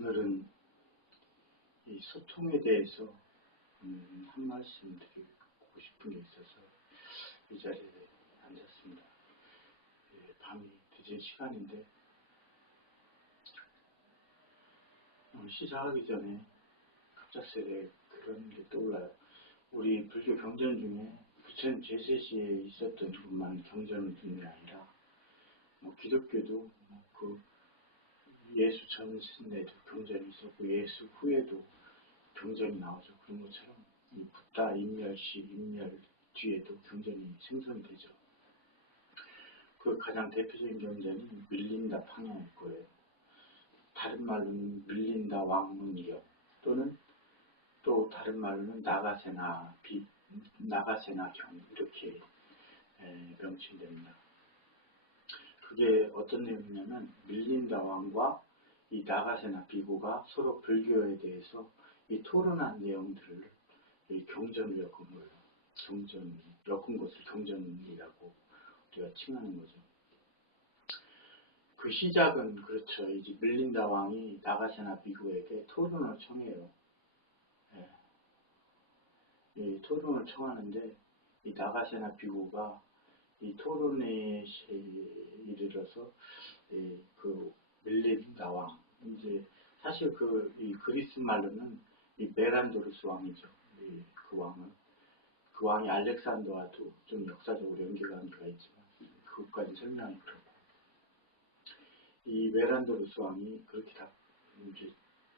오늘은 이 소통에 대해서 한 말씀 드리고 싶은 게 있어서 이 자리에 앉았습니다. 밤이 늦은 시간인데 시작하기 전에 갑작스레 그런 게 떠올라요. 우리 불교 경전 중에 부처님 제세시에 있었던 것만 경전을 듣는 게 아니라 기독교도 그 예수 전에도 경전이 있었고 예수 후에도 경전이 나오죠. 그런 것처럼 이 붓다 인멸시 인멸 뒤에도 경전이 생성이 되죠. 그 가장 대표적인 경전이 밀린다 방향일 거예요. 다른 말로는 밀린다 왕문경 또는 또 다른 말로는 나가세나 나가세나경 이렇게 명칭됩니다. 그게 어떤 내용이냐면 밀린다 왕과 이 나가세나 비구가 서로 불교에 대해서 이 토론한 내용들을 이 경전을 엮은 거예요. 엮은 것을 경전이라고 우리가 칭하는 거죠. 그 시작은 그렇죠. 이제 밀린다 왕이 나가세나 비구에게 토론을 청해요. 이 토론을 청하는데 이 나가세나 비구가 이 토론에 이르러서 그 밀린다 왕 이제 사실 이 그리스 말로는 이 메란도르스 왕이죠. 그 왕이 알렉산더와도 좀 역사적으로 연결관계가 있지만 그것까지 설명하기 그렇고 이 메란도르스 왕이 그렇게 다 이제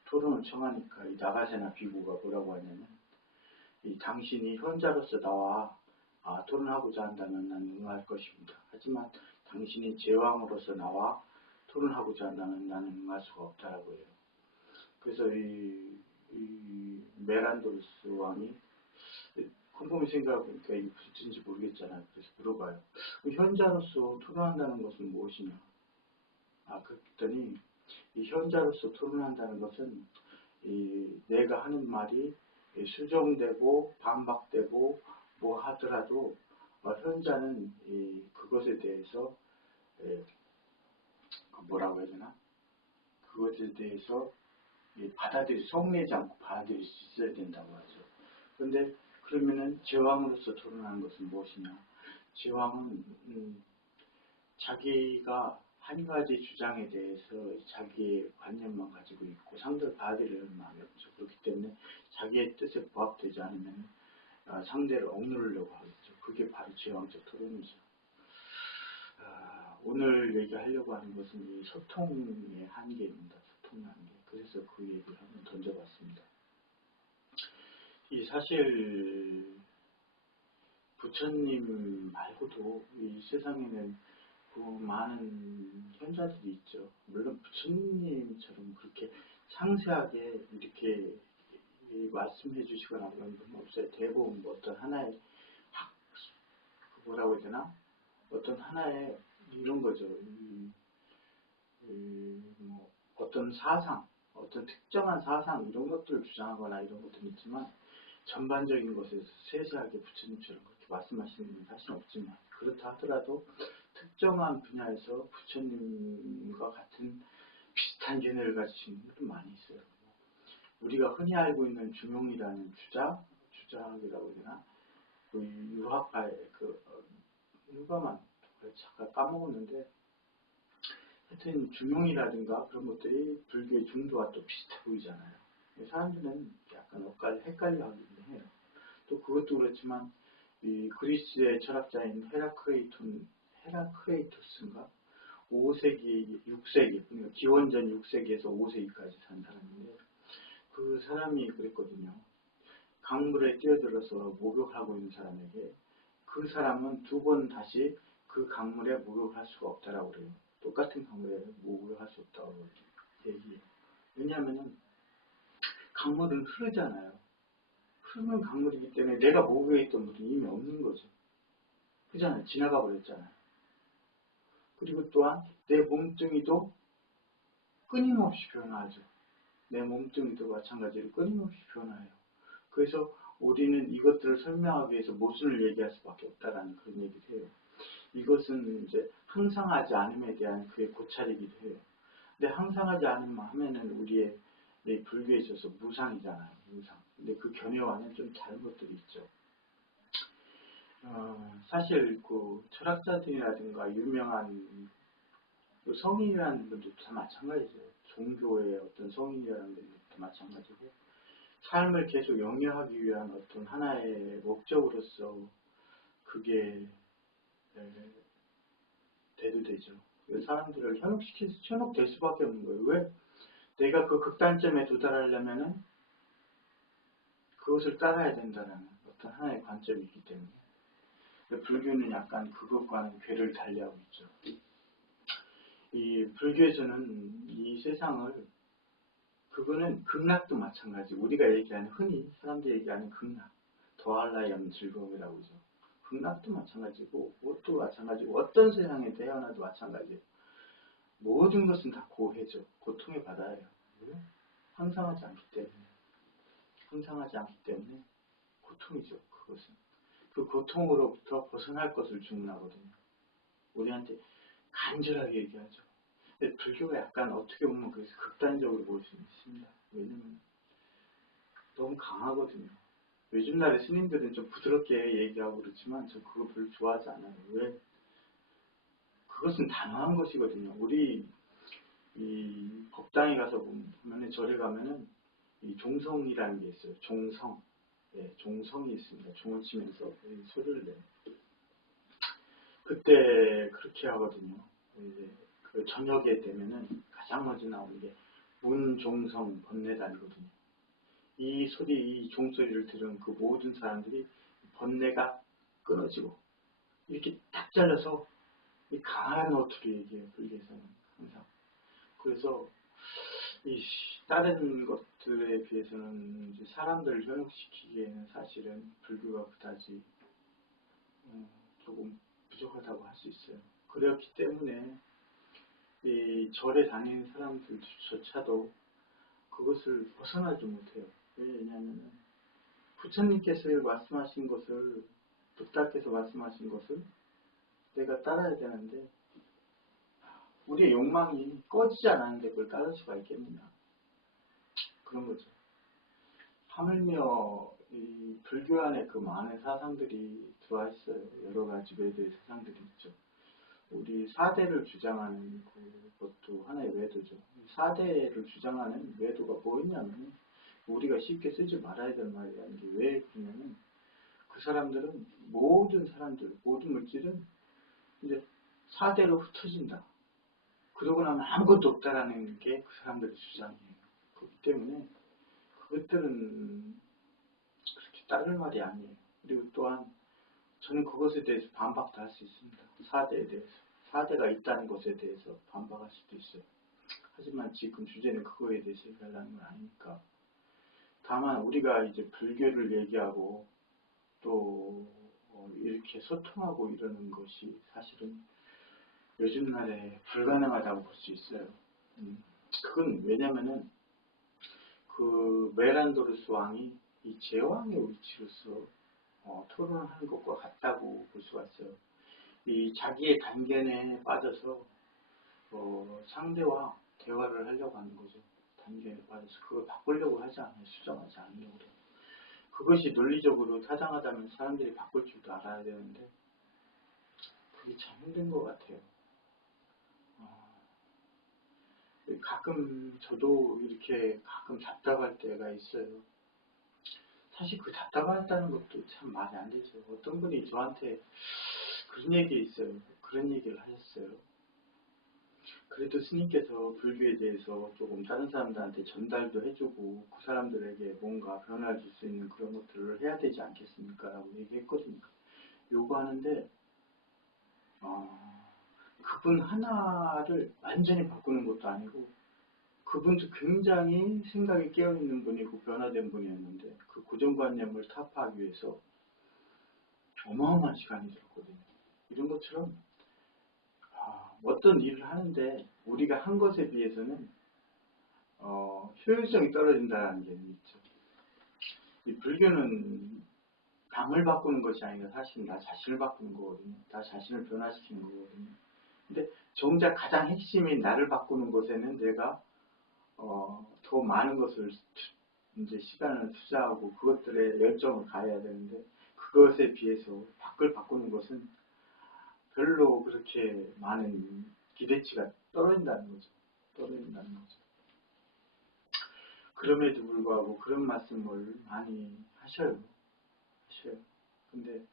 토론을 청하니까 이 나가세나 비구가 뭐라고 하냐면 이 당신이 현자로서 나와 토론하고자 한다면 난 응할 것입니다. 하지만 당신이 제왕으로서 나와 토론하고자 한다면 나는 응할 수가 없다라고 해요. 그래서 이 메란도르스 왕이 곰곰이 생각해보니까 이게 무슨 뜻인지 모르겠잖아요. 그래서 물어봐요. 현자로서 토론한다는 것은 무엇이냐? 그랬더니 이 현자로서 토론한다는 것은 내가 하는 말이 수정되고 반박되고 뭐 하더라도 현자는 그것에 대해서 뭐라고 해야 되나? 그것에 대해서 성내지 않고 받아들일 수 있어야 된다고 하죠. 그런데 그러면은 제왕으로서 토론하는 것은 무엇이냐? 제왕은 자기가 한 가지 주장에 대해서 자기의 관념만 가지고 있고 상대를 받아들이는 마음이 없죠. 그렇기 때문에 자기의 뜻에 부합되지 않으면 상대를 억누르려고 하겠죠. 그게 바로 제왕적 토론이죠. 오늘 얘기하려고 하는 것은 이 소통의 한계입니다. 소통의 한계. 그래서 그 얘기를 한번 던져봤습니다. 사실 부처님 말고도 이 세상에는 많은 현자들이 있죠. 물론 부처님처럼 그렇게 상세하게 이렇게 말씀해 주시거나 그런 건 없어요. 대부분 어떤 하나의 뭐라고 해야 되나? 어떤 하나의 이런 거죠. 어떤 사상, 어떤 특정한 사상 이런 것들을 주장하거나 이런 것들은 있지만 전반적인 것에서 세세하게 부처님처럼 그렇게 말씀하시는 건 사실 없지만 그렇다 하더라도 특정한 분야에서 부처님과 같은 비슷한 견해를 가지신 분들은 많이 있어요. 우리가 흔히 알고 있는 중용이라는 주작이라고 해야 되나? 유학파의 누가만 잠깐 까먹었는데 하여튼 중용이라든가 그런 것들이 불교의 중도와 또 비슷해 보이잖아요. 사람들은 약간 헷갈려 하긴 해요. 또 그것도 그렇지만 이 그리스의 철학자인 헤라크레이토스인가 5세기, 6세기, 그러니까 기원전 6세기에서 5세기까지 산 사람인데 그 사람이 그랬거든요. 강물에 뛰어들어서 목욕하고 있는 사람에게 그 사람은 두 번 다시 그 강물에 목욕을 할 수가 없다라고 그래요. 똑같은 강물에 목욕을 할 수 없다고 얘기해요. 왜냐하면 강물은 흐르잖아요. 흐르는 강물이기 때문에 내가 목욕했던 물은 이미 없는 거죠. 그잖아요. 지나가 버렸잖아요. 그리고 또한 내 몸뚱이도 끊임없이 변화하죠. 내 몸뚱이도 마찬가지로 끊임없이 변화해요. 그래서 우리는 이것들을 설명하기 위해서 모순을 얘기할 수밖에 없다라는 그런 얘기를 해요. 이것은 이제 항상 하지 않음에 대한 그의 고찰이기도 해요. 근데 항상 하지 않음 하면은 우리의 이 불교에 있어서 무상이잖아요. 무상. 근데 그 견해와는 좀 다른 것들이 있죠. 사실 그 철학자들이라든가 유명한 그 성인이라는 분들도 다 마찬가지죠. 종교의 어떤 성인이라는 분들도 마찬가지고 삶을 계속 영위하기 위한 어떤 하나의 목적으로서 그게 대두되죠. 사람들을 현혹될 수밖에 없는 거예요. 왜? 내가 그 극단점에 도달하려면은 그것을 따라야 된다는 어떤 하나의 관점이 있기 때문에 불교는 약간 그것과는 궤를 달리하고 있죠. 이 불교에서는 이 세상을 그거는 극락도 마찬가지. 우리가 얘기하는 흔히 사람들이 얘기하는 극락, 더할 나위 없는 즐거움이라고 하죠. 극락도 마찬가지고 무엇도 마찬가지고 어떤 세상에 태어나도 마찬가지예요. 모든 것은 다 고해죠. 고통의 바다예요. 왜? 항상하지 않기 때문에. 항상하지 않기 때문에 고통이죠. 그것은. 그 고통으로부터 벗어날 것을 주문하거든요. 우리한테 간절하게 얘기하죠. 근데 불교가 약간 어떻게 보면 그래서 극단적으로 보일 수 있습니다. 왜냐면 너무 강하거든요. 요즘 날의 스님들은 좀 부드럽게 얘기하고 그렇지만 저 그거 별로 좋아하지 않아요. 왜? 그것은 단호한 것이거든요. 우리 이 법당에 가서 보면 절에 가면은 이 종성이라는 게 있어요. 종성. 네, 종성이 있습니다. 종을 치면서 소리를 내요. 그때 그렇게 하거든요. 이제 그 저녁에 되면은 가장 먼저 나오는 게 운종성 번뇌단이거든요. 이 소리, 이 종소리를 들은 그 모든 사람들이 번뇌가 끊어지고 이렇게 딱 잘라서 이 강한 어투로 얘기해요. 불교에서는 항상. 그래서 이 다른 것들에 비해서는 이제 사람들을 현혹시키기에는 사실은 불교가 그다지 조금 부족하다고 할 수 있어요. 그렇기 때문에 이 절에 다니는 사람들조차도 그것을 벗어나지 못해요. 왜냐하면 부처님께서 말씀하신 것을 부다께서 말씀하신 것을 내가 따라야 되는데 우리의 욕망이 꺼지지 않았는데 그걸 따를 수가 있겠느냐. 그런 거죠. 하물며 이 불교 안에 그 많은 사상들이 들어와 있어요. 여러 가지 외도의 사상들이 있죠. 우리 사대를 주장하는 그것도 하나의 외도죠. 사대를 주장하는 외도가 뭐였냐면 우리가 쉽게 쓰지 말아야 될 말이라는 게 왜 그러냐면 그 사람들은 모든 사람들, 모든 물질은 이제 사대로 흩어진다. 그러고 나면 아무것도 없다라는 게 그 사람들의 주장이에요. 그렇기 때문에 그것들은 그렇게 따를 말이 아니에요. 그리고 또한 저는 그것에 대해서 반박도 할 수 있습니다. 사대에 대해서. 사대가 있다는 것에 대해서 반박할 수도 있어요. 하지만 지금 주제는 그거에 대해서 얘기하려는 건 아니니까. 다만 우리가 이제 불교를 얘기하고 또 이렇게 소통하고 이러는 것이 사실은 요즘 날에 불가능하다고 볼 수 있어요. 그건 왜냐면은 그 메란도르스 왕이 이 제왕의 위치로서 토론을 하는 것과 같다고 볼 수가 있어요. 이 자기의 단견에 빠져서 상대와 대화를 하려고 하는 거죠. 단견에 빠져서 그걸 바꾸려고 하지 않아요. 수정하지 않으려고 해요. 그것이 논리적으로 타당하다면 사람들이 바꿀 줄도 알아야 되는데 그게 참 힘든 것 같아요. 가끔 저도 이렇게 가끔 답답할 때가 있어요. 사실 그 답답하다는 것도 참 말이 안 되죠. 어떤 분이 저한테 그런 얘기 있어요. 그런 얘기를 하셨어요. 그래도 스님께서 불교에 대해서 조금 다른 사람들한테 전달도 해주고 그 사람들에게 뭔가 변화를 줄 수 있는 그런 것들을 해야 되지 않겠습니까? 라고 얘기했거든요. 요구하는데 그분 하나를 완전히 바꾸는 것도 아니고 그분도 굉장히 생각이 깨어있는 분이고 변화된 분이었는데 그 고정관념을 타파하기 위해서 어마어마한 시간이 들었거든요. 이런 것처럼 어떤 일을 하는데 우리가 한 것에 비해서는 효율성이 떨어진다는 게 있죠. 이 불교는 남을 바꾸는 것이 아니라 사실 나 자신을 바꾸는 거거든요. 나 자신을 변화시키는 거거든요. 근데 정작 가장 핵심인 나를 바꾸는 것에는 내가 더 많은 것을 이제 시간을 투자하고 그것들에 열정을 가해야 되는데 그것에 비해서 밖을 바꾸는 것은 별로 그렇게 많은 기대치가 떨어진다는 거죠. 떨어진다는 거죠. 그럼에도 불구하고 그런 말씀을 많이 하셔요. 근데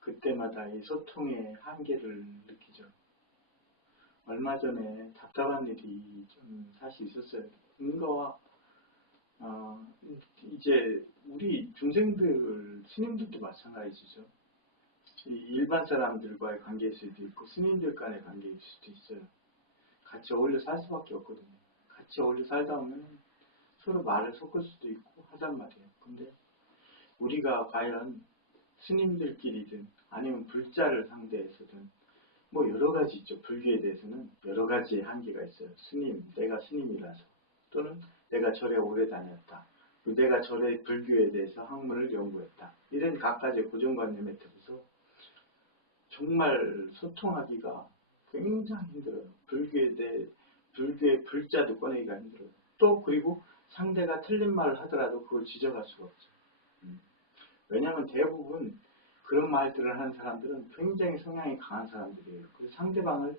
그때마다 이 소통의 한계를 느끼죠. 얼마 전에 답답한 일이 좀 사실 있었어요. 뭔가와 이제 우리 중생들, 스님들도 마찬가지죠. 이 일반 사람들과의 관계일 수도 있고 스님들 간의 관계일 수도 있어요. 같이 어울려 살 수밖에 없거든요. 같이 어울려 살다 보면 서로 말을 섞을 수도 있고 하단 말이에요. 근데 우리가 과연 스님들끼리든 아니면 불자를 상대해서든 뭐 여러 가지 있죠. 불교에 대해서는 여러 가지의 한계가 있어요. 스님, 내가 스님이라서 또는 내가 절에 오래 다녔다. 내가 절의 불교에 대해서 학문을 연구했다. 이런 각가지 고정관념에 들어서 정말 소통하기가 굉장히 힘들어요. 불교의 불자도 꺼내기가 힘들어요. 또 그리고 상대가 틀린 말을 하더라도 그걸 지적할 수가 없죠. 왜냐하면 대부분 그런 말들을 하는 사람들은 굉장히 성향이 강한 사람들이에요. 그래서 상대방을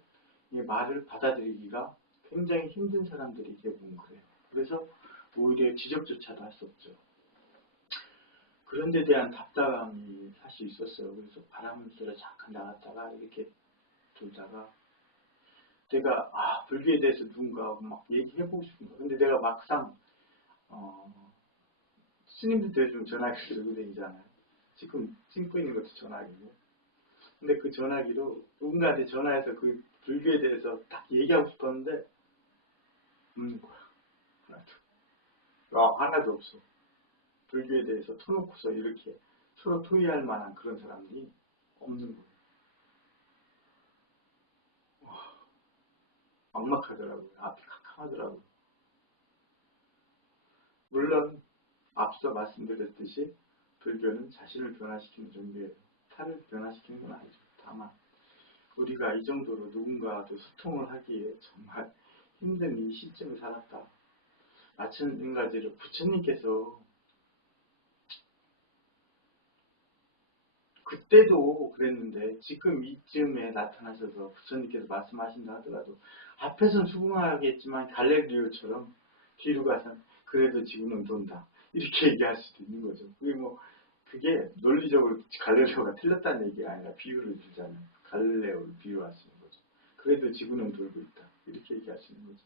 말을 받아들이기가 굉장히 힘든 사람들이 대부분 그래요. 그래서 오히려 지적조차도 할 수 없죠. 그런 데 대한 답답함이 사실 있었어요. 그래서 바람을 쐬러 잠깐 나갔다가 이렇게 돌다가 내가 불교에 대해서 누군가 막 얘기해보고 싶은 거야. 근데 내가 막상 스님들한테 좀 전화기를 들고 다니잖아요. 지금 찍고 있는 것도 전화기고. 근데 그 전화기로 누군가한테 전화해서 그 불교에 대해서 딱 얘기하고 싶었는데 없는 거야. 하나도 없어. 불교에 대해서 터놓고서 이렇게 서로 토의할 만한 그런 사람들이 없는 거예요. 막막하더라고요. 앞이 캄캄하더라고요. 물론 앞서 말씀드렸듯이 불교는 자신을 변화시키는 종교예요. 타를 변화시키는 건 아니죠. 다만 우리가 이 정도로 누군가도 소통을 하기에 정말 힘든 이 시점을 살았다. 마찬가지로 부처님께서 그때도 그랬는데 지금 이쯤에 나타나셔서 부처님께서 말씀하신다 하더라도 앞에서는 수긍하겠지만 갈릴리오처럼 뒤로 가서는 그래도 지구는 돈다 이렇게 얘기할 수도 있는 거죠. 그게 논리적으로 갈릴레오가 틀렸다는 얘기가 아니라 비유를 들자면 갈릴레오를 비유할 수 있는 거죠. 그래도 지구는 돌고 있다 이렇게 얘기할 수 있는 거죠.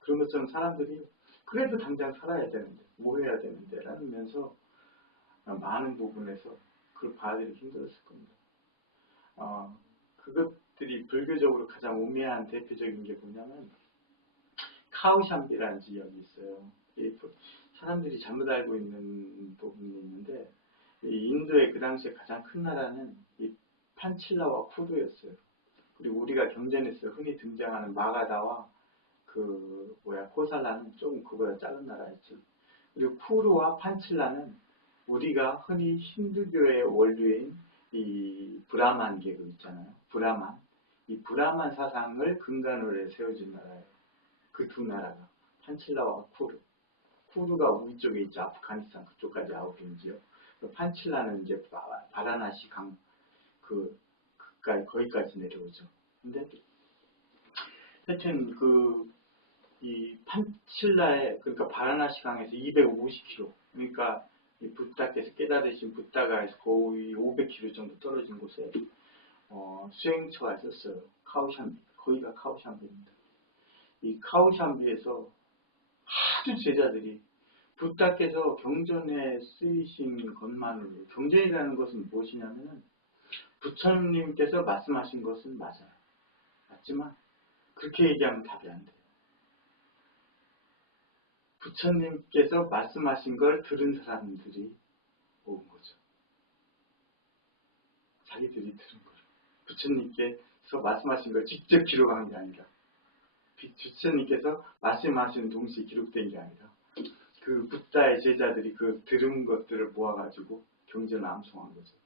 그런 것처럼 사람들이 그래도 당장 살아야 되는데 뭐 해야 되는데 라면서 많은 부분에서 그걸 봐야되기 힘들었을 겁니다. 그것들이 불교적으로 가장 우매한 대표적인 게 뭐냐면 카우샴비라는 지역이 있어요. 사람들이 잘못 알고 있는 부분이 있는데 이 인도의 그 당시에 가장 큰 나라는 이 판칠라와 쿠르였어요. 그리고 우리가 경전에서 흔히 등장하는 마가다와 코살라는 조금 그보다 작은 나라였죠. 그리고 쿠르와 판칠라는 우리가 흔히 힌두교의 원류인 이 브라만 계급 있잖아요. 브라만. 이 브라만 사상을 근간으로 해 세워진 나라예요. 그 두 나라가. 판칠라와 쿠르. 쿠르가 우리 쪽에 있죠. 아프가니스탄 그쪽까지 아웃인지요. 판칠라는 이제 바라나시 거기까지 내려오죠. 근데 하여튼 이 판칠라에 그러니까 바라나시 강에서 250km 그러니까 이 붓다께서 깨달으신 붓다가에서 거의 500km 정도 떨어진 곳에 수행처가 있었어요. 카우샴비. 거기가 카우샴비입니다. 이 카우샴비에서 아주 제자들이 붓다께서 경전에 쓰이신 것만으로 경전이라는 것은 무엇이냐면은 부처님께서 말씀하신 것은 맞아요. 맞지만 그렇게 얘기하면 답이 안 돼요. 부처님께서 말씀하신 걸 들은 사람들이 온 거죠. 자기들이 들은 거죠. 부처님께서 말씀하신 걸 직접 기록한 게 아니라 부처님께서 말씀하시는 동시에 기록된 게 아니라 그 붓다의 제자들이 그 들은 것들을 모아가지고 경전을 암송한 거죠.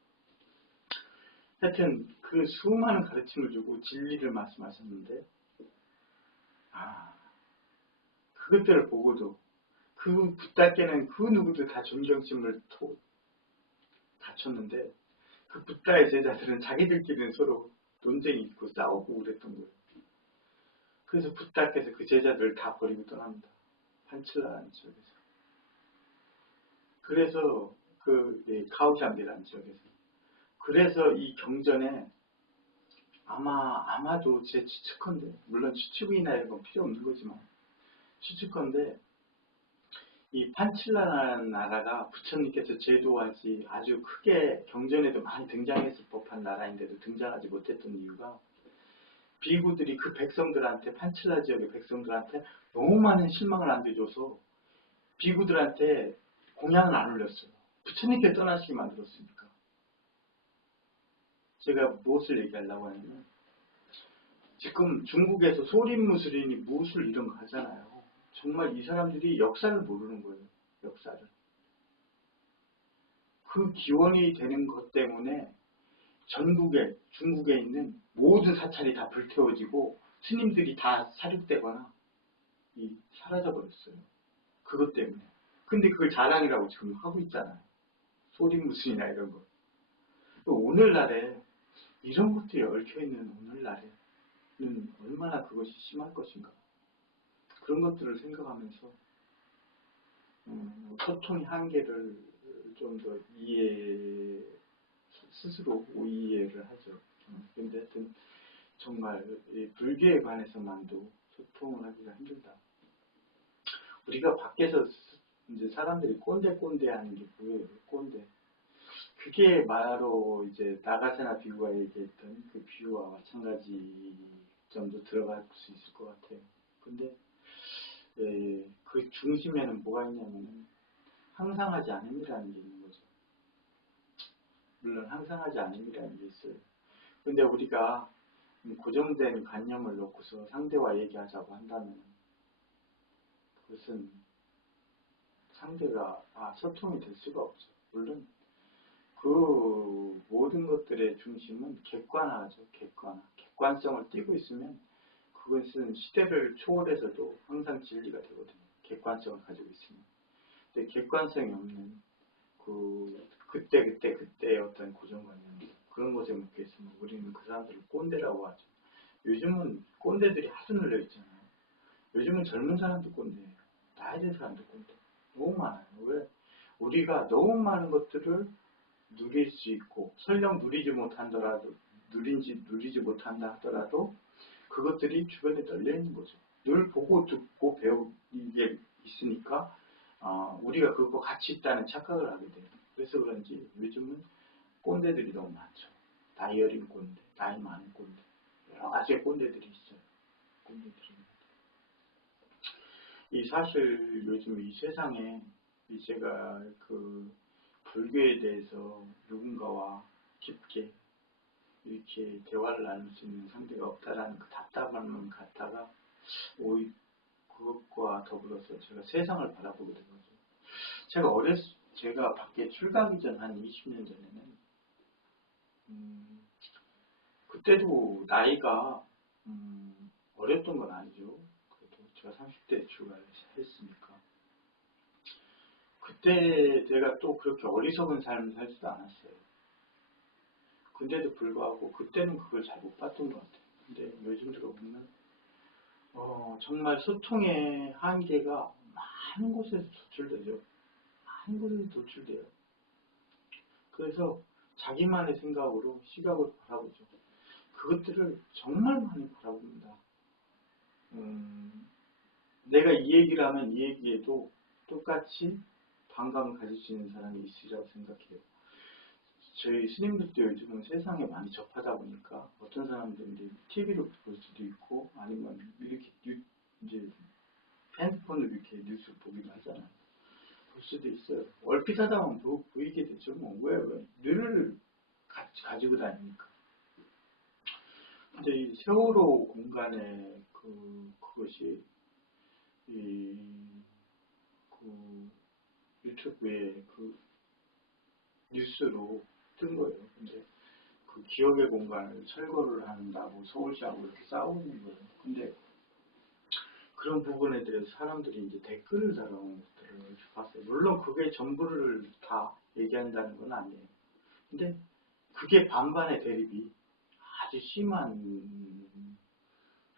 하여튼 그 수많은 가르침을 주고 진리를 말씀하셨는데 그것들을 보고도 그 붓다께는 그 누구도 다 존경심을 갖췄는데 그 붓다의 제자들은 자기들끼리는 서로 논쟁이 있고 싸우고 그랬던 거예요. 그래서 붓다께서 그 제자들을 다 버리고 떠납니다. 판칠라라는 지역에서. 그래서 카오샹디라는 지역에서. 그래서 이 경전에 아마도 제 추측컨대, 물론 추측이나 이런 건 필요 없는 거지만 추측컨대 이 판칠라라는 나라가 부처님께서 제도하지 아주 크게 경전에도 많이 등장했을 법한 나라인데도 등장하지 못했던 이유가 비구들이 그 백성들한테, 판칠라 지역의 백성들한테 너무 많은 실망을 안겨줘서 비구들한테 공양을 안 올렸어요. 부처님께 떠나시게 만들었으니까. 제가 무엇을 얘기하려고 하냐면 지금 중국에서 소림무술이니 무술 이런 거 하잖아요. 정말 이 사람들이 역사를 모르는 거예요. 역사를. 그 기원이 되는 것 때문에 중국에 있는 모든 사찰이 다 불태워지고 스님들이 다 사륙되거나 사라져버렸어요. 그것 때문에. 근데 그걸 자랑이라고 지금 하고 있잖아요. 소림무술이나 이런 거. 오늘날에 이런 것들이 얽혀있는 오늘날에는 얼마나 그것이 심할 것인가. 그런 것들을 생각하면서 소통의 한계를 좀 더 스스로 이해를 하죠. 근데 하여튼 정말 불교에 관해서만도 소통을 하기가 힘들다. 우리가 밖에서 이제 사람들이 꼰대 하는 게 보여요. 꼰대. 그게 바로 이제 나가사나 비유가 얘기했던 그 비유와 마찬가지 점도 들어갈 수 있을 것 같아요. 근데 그 중심에는 뭐가 있냐면은 항상하지 않음이라는 게 있는 거죠. 물론 항상하지 않음이라는 게 있어요. 근데 우리가 고정된 관념을 놓고서 상대와 얘기하자고 한다면 그것은 상대가 소통이 될 수가 없죠. 물론 그 모든 것들의 중심은 객관화죠. 객관성을 띠고 있으면 그것은 시대를 초월해서도 항상 진리가 되거든요. 객관성을 가지고 있으면. 근데 객관성이 없는 그때의 어떤 고정관념 그런 것에 묶여 있으면 우리는 그 사람들을 꼰대라고 하죠. 요즘은 꼰대들이 하도 늘려 있잖아요. 요즘은 젊은 사람도 꼰대예요. 나이 든 사람도 꼰대. 너무 많아요. 왜? 우리가 너무 많은 것들을 누릴 수 있고 설령 누리지 못한다 하더라도 그것들이 주변에 널려 있는 거죠. 늘 보고 듣고 배우게 있으니까 우리가 그거 같이 있다는 착각을 하게 돼요. 그래서 그런지 요즘은 꼰대들이 너무 많죠. 나이 어린 꼰대, 나이 많은 꼰대, 여러 가지의 꼰대들이 있어요. 사실 요즘 이 세상에 제가 그 불교에 대해서 누군가와 깊게 이렇게 대화를 나눌 수 있는 상대가 없다라는 그 답답함을 갖다가 오히려 그것과 더불어서 제가 세상을 바라보게 된 거죠. 제가 밖에 출가하기 전 한 20년 전에는 그때도 나이가 어렸던 건 아니죠. 그래도 제가 30대에 출가를 했으니까 그때 제가 또 그렇게 어리석은 삶을 살지도 않았어요. 근데도 불구하고 그때는 그걸 잘 못 봤던 것 같아요. 근데 요즘 들어보면 정말 소통의 한계가 많은 곳에서 도출되죠. 많은 곳에서 도출돼요. 그래서 자기만의 생각으로 시각으로 바라보죠. 그것들을 정말 많이 바라봅니다. 내가 이 얘기를 하면 이 얘기에도 똑같이 반감을 가질 수 있는 사람이 있으리라고 생각해요. 저희 스님들도 요즘은 세상에 많이 접하다 보니까 어떤 사람들은 TV로 볼 수도 있고 아니면 이렇게 이제 핸드폰으로 이렇게 뉴스를 보기도 하잖아요. 볼 수도 있어요. 얼핏 하다 보면 보이게 되죠. 왜? 늘 가지고 다니니까. 근데 이 세월호 공간에 그것이 유튜브에 뉴스로 뜬 거예요. 근데 그 기억의 공간을 철거를 한다고 서울시하고 이렇게 싸우고 있는 거예요. 근데 그런 부분에 대해서 사람들이 이제 댓글을 달아오는 것들을 봤어요. 물론 그게 전부를 다 얘기한다는 건 아니에요. 근데 그게 반반의 대립이 아주 심한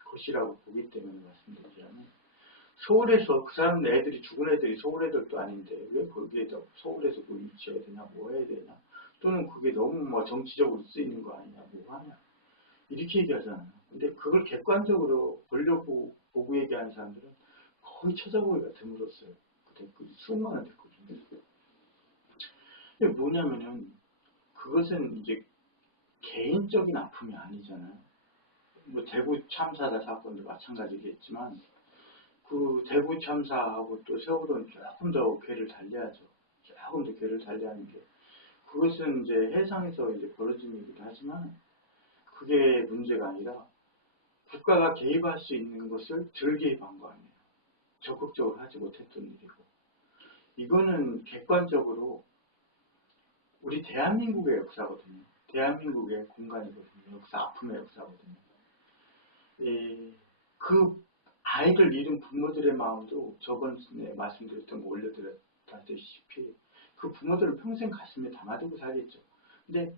것이라고 보기 때문에 말씀드리자면, 서울에서 그 사람 애들이 죽은 애들이 서울 애들도 아닌데 왜 거기에다 서울에서 뭐 위치해야 되냐, 뭐 해야 되냐, 또는 그게 너무 뭐 정치적으로 쓰이는 거 아니냐, 뭐 하냐, 이렇게 얘기하잖아요. 근데 그걸 객관적으로 보려고 보고 얘기하는 사람들은 거의 찾아보기가 드물었어요. 그 댓글, 수많은 댓글 중에. 이게 뭐냐면은, 그것은 이제 개인적인 아픔이 아니잖아요. 뭐 대구 참사 사건도 마찬가지겠지만, 그 대구 참사하고 또 세월호는 조금 더 궤를 달려야죠. 조금 더 궤를 달려야하는 게, 그것은 이제 해상에서 이제 벌어진 일이기도 하지만, 그게 문제가 아니라 국가가 개입할 수 있는 것을 덜 개입한 거 아니에요. 적극적으로 하지 못했던 일이고, 이거는 객관적으로 우리 대한민국의 역사거든요. 대한민국의 공간이거든요. 역사, 아픔의 역사거든요. 그 아이를 잃은 부모들의 마음도 저번에 말씀드렸던 거 올려드렸다시피 그 부모들은 평생 가슴에 담아두고 살겠죠. 근데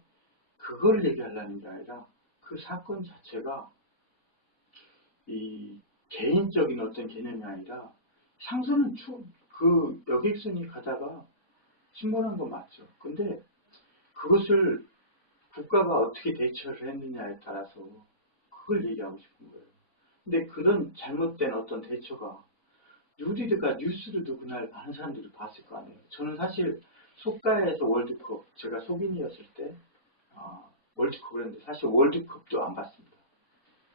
그걸 얘기하려는 게 아니라 그 사건 자체가 이 개인적인 어떤 개념이 아니라, 상선은 그 여객선이 가다가 침몰한 건 맞죠. 근데 그것을 국가가 어떻게 대처를 했느냐에 따라서 그걸 얘기하고 싶은 거예요. 근데 그런 잘못된 어떤 대처가, 우리가 뉴스로도 그날 많은 사람들이 봤을 거 아니에요. 저는 사실 속가에서 월드컵, 제가 속인이었을 때 월드컵을 했는데 사실 월드컵도 안 봤습니다.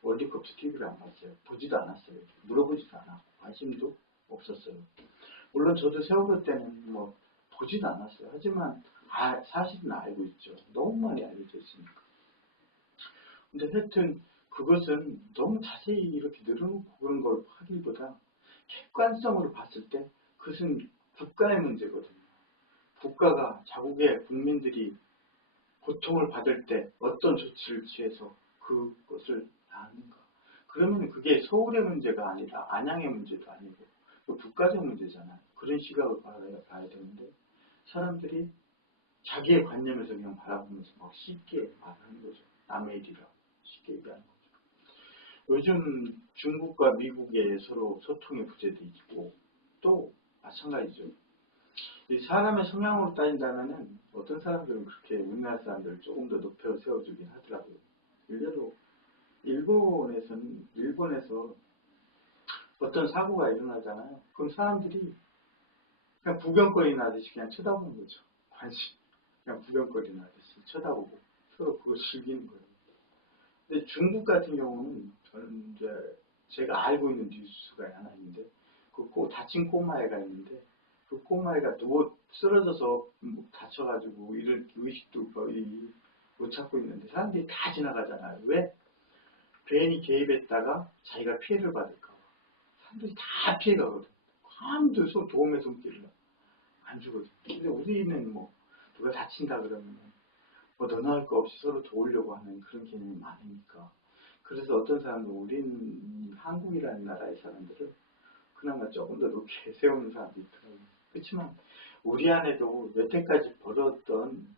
월드컵도 TV를 안 봤어요. 보지도 않았어요. 물어보지도 않았고 관심도 없었어요. 물론 저도 세월호 때는 뭐 보지도 않았어요. 하지만 사실은 알고 있죠. 너무 많이 알려져 있으니까. 근데 하여튼 그것은 너무 자세히 이렇게 늘어놓고 그런 걸 하기보다 객관성으로 봤을 때 그것은 국가의 문제거든요. 국가가 자국의 국민들이 고통을 받을 때 어떤 조치를 취해서 그것을 낳는가. 그러면 그게 서울의 문제가 아니라 안양의 문제도 아니고 국가적 문제잖아요. 그런 시각을 봐야 되는데, 사람들이 자기의 관념에서 그냥 바라보면서 막 쉽게 말하는 거죠. 남의 일이라고 쉽게 얘기하는 거죠. 요즘 중국과 미국의 서로 소통의 부재도 있고, 또 마찬가지죠. 이 사람의 성향으로 따진다면은 어떤 사람들은 그렇게 우리나라 사람들을 조금 더 높여 세워주긴 하더라고요. 일례로 일본에서 어떤 사고가 일어나잖아요. 그럼 사람들이 그냥 구경거리나 하듯이 그냥 쳐다보는 거죠. 관심. 그냥 구경거리나 하듯이 쳐다보고 서로 그걸 즐기는 거예요. 근데 중국 같은 경우는 저는 이제 제가 알고 있는 뉴스가 하나 있는데, 다친 꼬마애가 있는데, 그 꼬마애가 쓰러져서 다쳐가지고 이런 의식도 거의 못 찾고 있는데 사람들이 다 지나가잖아요. 왜? 괜히 개입했다가 자기가 피해를 받을까 봐. 사람들이 다 피해가거든. 아무도 도움의 손길을 안 주거든. 근데 우리는 뭐 누가 다친다 그러면 뭐 너나 할 거 없이 서로 도우려고 하는 그런 개념이 많으니까. 그래서 어떤 사람들은 우린 한국이라는 나라의 사람들을 그나마 조금 더 높게 세우는 사람도 있더라고요. 그렇지만 우리 안에도 여태까지 벌었던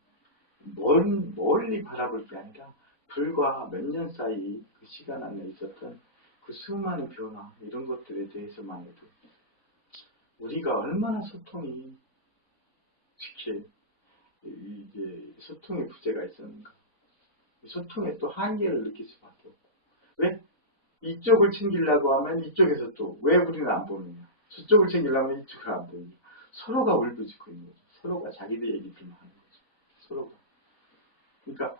멀리 바라볼 게 아니라 불과 몇 년 사이 그 시간 안에 있었던 그 수많은 변화, 이런 것들에 대해서만 해도 우리가 얼마나 소통이 특히 이게 소통의 부재가 있었는가. 소통에 또 한계를 느낄 수밖에 없고, 왜? 이쪽을 챙기려고 하면 이쪽에서 또 왜 우리는 안 보느냐, 저쪽을 챙기려면 이쪽을 안 보느냐, 서로가 울부짖고 있는 거죠. 서로가 자기들 얘기들만 하는 거죠. 서로가. 그러니까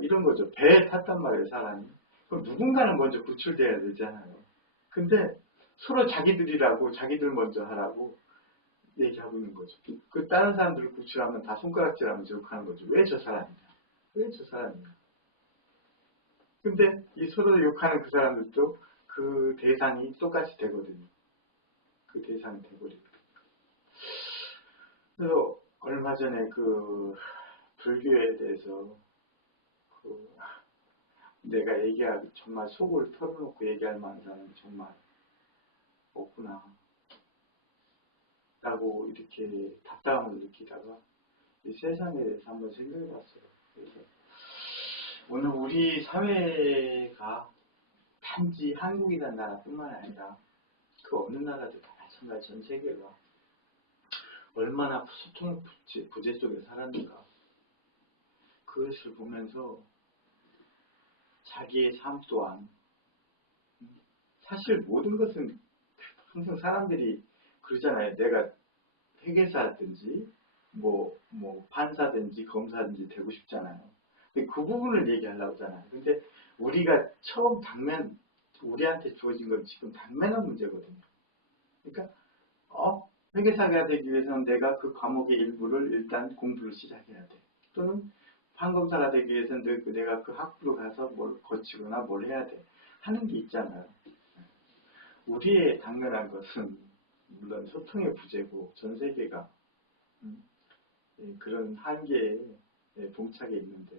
이런 거죠. 배에 탔단 말이에요, 사람이. 그럼 누군가는 먼저 구출돼야 되잖아요. 근데 서로 자기들이라고, 자기들 먼저 하라고 얘기하고 있는 거죠. 그 다른 사람들을 구출하면 다 손가락질하면서 욕하는 거죠. 왜 저 사람이냐? 왜 저 사람이냐? 근데 이 서로 욕하는 그 사람들도 그 대상이 똑같이 되거든요. 그 대상이 되거든요. 그래서 얼마 전에 그 불교에 대해서 내가 얘기하기 정말 속을 털어놓고 얘기할 만한 사람이 정말 없구나 라고 이렇게 답답함을 느끼다가 이 세상에 대해서 한번 생각해 봤어요. 그래서 오늘 우리 사회가 단지 한국이라는 나라뿐만 아니라 그 어느 나라도 다 마찬가지 전 세계가 얼마나 소통 부재 속에 살았는가 그것을 보면서 자기의 삶 또한 사실 모든 것은 항상 사람들이 그러잖아요. 내가 회계사든지 뭐 판사든지 검사든지 되고 싶잖아요. 근데 그 부분을 얘기하려고 하잖아요. 근데 우리가 처음 우리한테 주어진 건 지금 당면한 문제거든요. 그러니까 회계사가 되기 위해서는 내가 그 과목의 일부를 일단 공부를 시작해야 돼. 또는 판검사가 되기 위해서는 내가 그 학부로 가서 뭘 거치거나 뭘 해야 돼. 하는 게 있잖아요. 우리의 당면한 것은 물론 소통의 부재고 전 세계가 그런 한계에 봉착해 있는데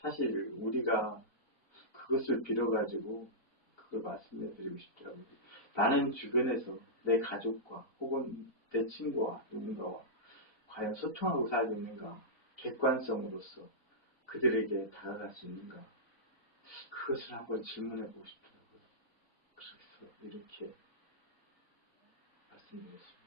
사실 우리가 그것을 빌어가지고 그걸 말씀해 드리고 싶더라고요. 나는 주변에서 내 가족과 혹은 내 친구와 누군가와 과연 소통하고 살고 있는가 객관성으로서 그들에게 다가갈 수 있는가 그것을 한번 질문해 보고 싶더라고요. 그래서 이렇게 말씀드렸습니다.